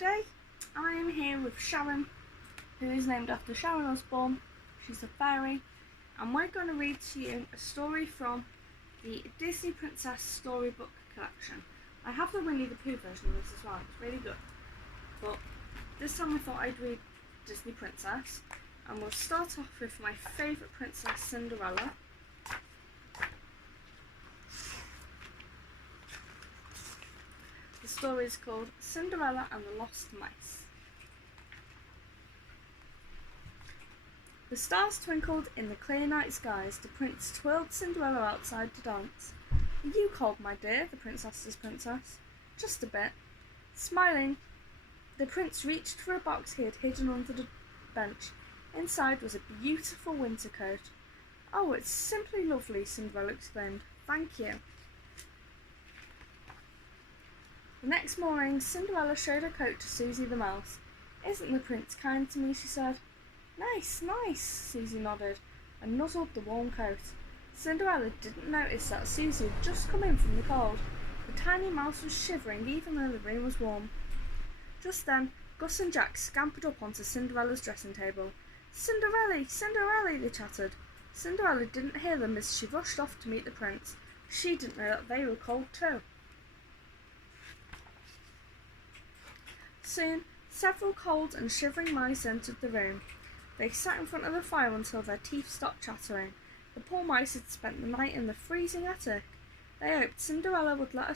today I am here with Sharon, who is named after Sharon Osbourne. She's a fairy, and we're going to read to you a story from the Disney Princess Storybook Collection. I have the Winnie the Pooh version of this as well, it's really good. But this time I thought I'd read Disney Princess, and we'll start off with my favourite princess, Cinderella. The story is called Cinderella and the Lost Mice. The stars twinkled in the clear night skies. The prince twirled Cinderella outside to dance. "Are you cold, my dear?" the prince asked his princess. "Just a bit." Smiling, the prince reached for a box he had hidden under the bench. Inside was a beautiful winter coat. "Oh, it's simply lovely," Cinderella exclaimed. "Thank you." The next morning, Cinderella showed her coat to Susie the mouse. "Isn't the prince kind to me?" she said. "Nice, nice," Susie nodded, and nuzzled the warm coat. Cinderella didn't notice that Susie had just come in from the cold. The tiny mouse was shivering even though the room was warm. Just then, Gus and Jack scampered up onto Cinderella's dressing table. "Cinderella, Cinderella," they chattered. Cinderella didn't hear them as she rushed off to meet the prince. She didn't know that they were cold too. Soon, several cold and shivering mice entered the room. They sat in front of the fire until their teeth stopped chattering. The poor mice had spent the night in the freezing attic. They hoped Cinderella would let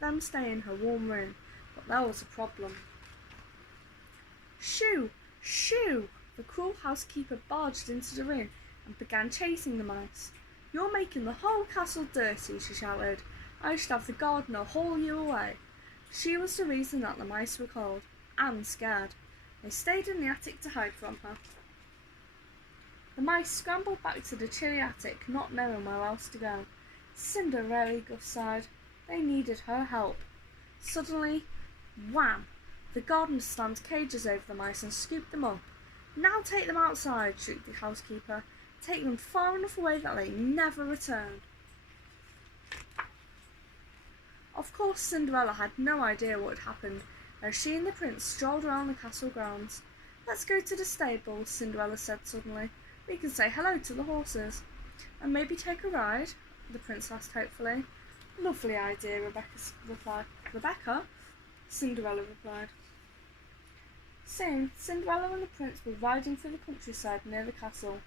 them stay in her warm room, but there was a problem. "Shoo! Shoo!" The cruel housekeeper barged into the room and began chasing the mice. "You're making the whole castle dirty," she shouted. "I should have the gardener haul you away." She was the reason that the mice were cold and scared. They stayed in the attic to hide from her. The mice scrambled back to the chilly attic, not knowing where else to go. Cinderella, Gus sighed. They needed her help. Suddenly, wham! The gardener slammed cages over the mice and scooped them up. "Now take them outside," shrieked the housekeeper. "Take them far enough away that they never return." Of course, Cinderella had no idea what had happened as she and the prince strolled around the castle grounds. "Let's go to the stables," Cinderella said suddenly. "We can say hello to the horses." "And maybe take a ride?" the prince asked hopefully. "Lovely idea," Rebecca, Cinderella replied. Soon, Cinderella and the prince were riding through the countryside near the castle.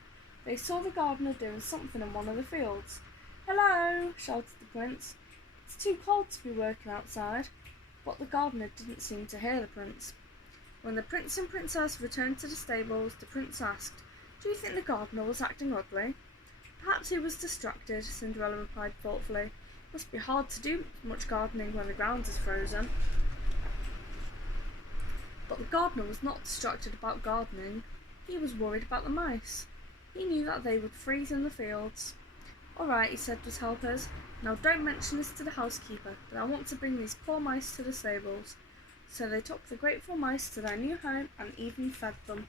They saw the gardener doing something in one of the fields. "Hello!" shouted the prince. "It's too cold to be working outside." But the gardener didn't seem to hear the prince. When the prince and princess returned to the stables, the prince asked, "Do you think the gardener was acting ugly?" "Perhaps he was distracted," Cinderella replied thoughtfully. "It must be hard to do much gardening when the ground is frozen." But the gardener was not distracted about gardening. He was worried about the mice. He knew that they would freeze in the fields. "All right," he said to his helpers. "Now don't mention this to the housekeeper, but I want to bring these poor mice to the stables." So they took the grateful mice to their new home and even fed them.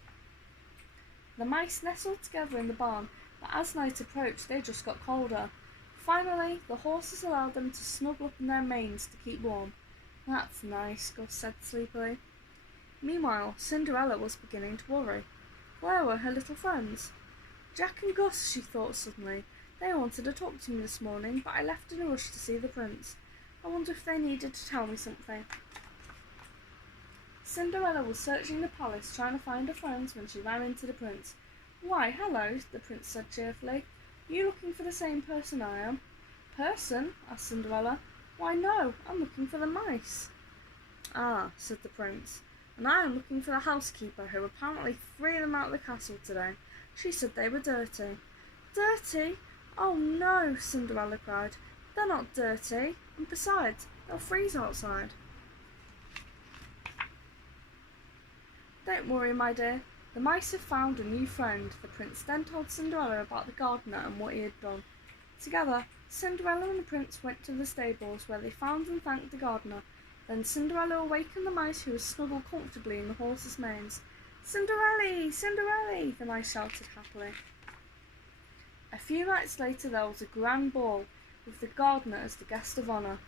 The mice nestled together in the barn, but as night approached they just got colder. Finally, the horses allowed them to snuggle up in their manes to keep warm. "That's nice," Gus said sleepily. Meanwhile, Cinderella was beginning to worry. Where were her little friends? "Jack and Gus," she thought suddenly. "They wanted to talk to me this morning, but I left in a rush to see the prince. I wonder if they needed to tell me something." Cinderella was searching the palace trying to find her friends when she ran into the prince. "Why, hello," the prince said cheerfully. "Are you looking for the same person I am?" "Person?" asked Cinderella. "Why, no, I'm looking for the mice." "Ah," said the prince, "and I am looking for the housekeeper who apparently threw them out of the castle today. She said they were dirty." "Dirty? Oh no," Cinderella cried. "They're not dirty, and besides, they'll freeze outside." "Don't worry, my dear. The mice have found a new friend." The prince then told Cinderella about the gardener and what he had done. Together, Cinderella and the prince went to the stables where they found and thanked the gardener. Then Cinderella awakened the mice who were snuggled comfortably in the horses' manes. "Cinderella! Cinderella!" the mice shouted happily. A few nights later there was a grand ball, with the gardener as the guest of honour.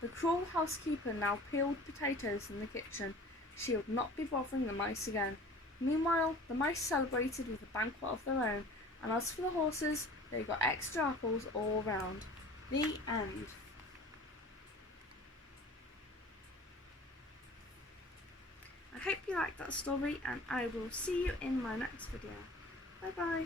The cruel housekeeper now peeled potatoes in the kitchen. She would not be bothering the mice again. Meanwhile, the mice celebrated with a banquet of their own, and as for the horses, they got extra apples all round. The end. I hope you liked that story, and I will see you in my next video. Bye bye.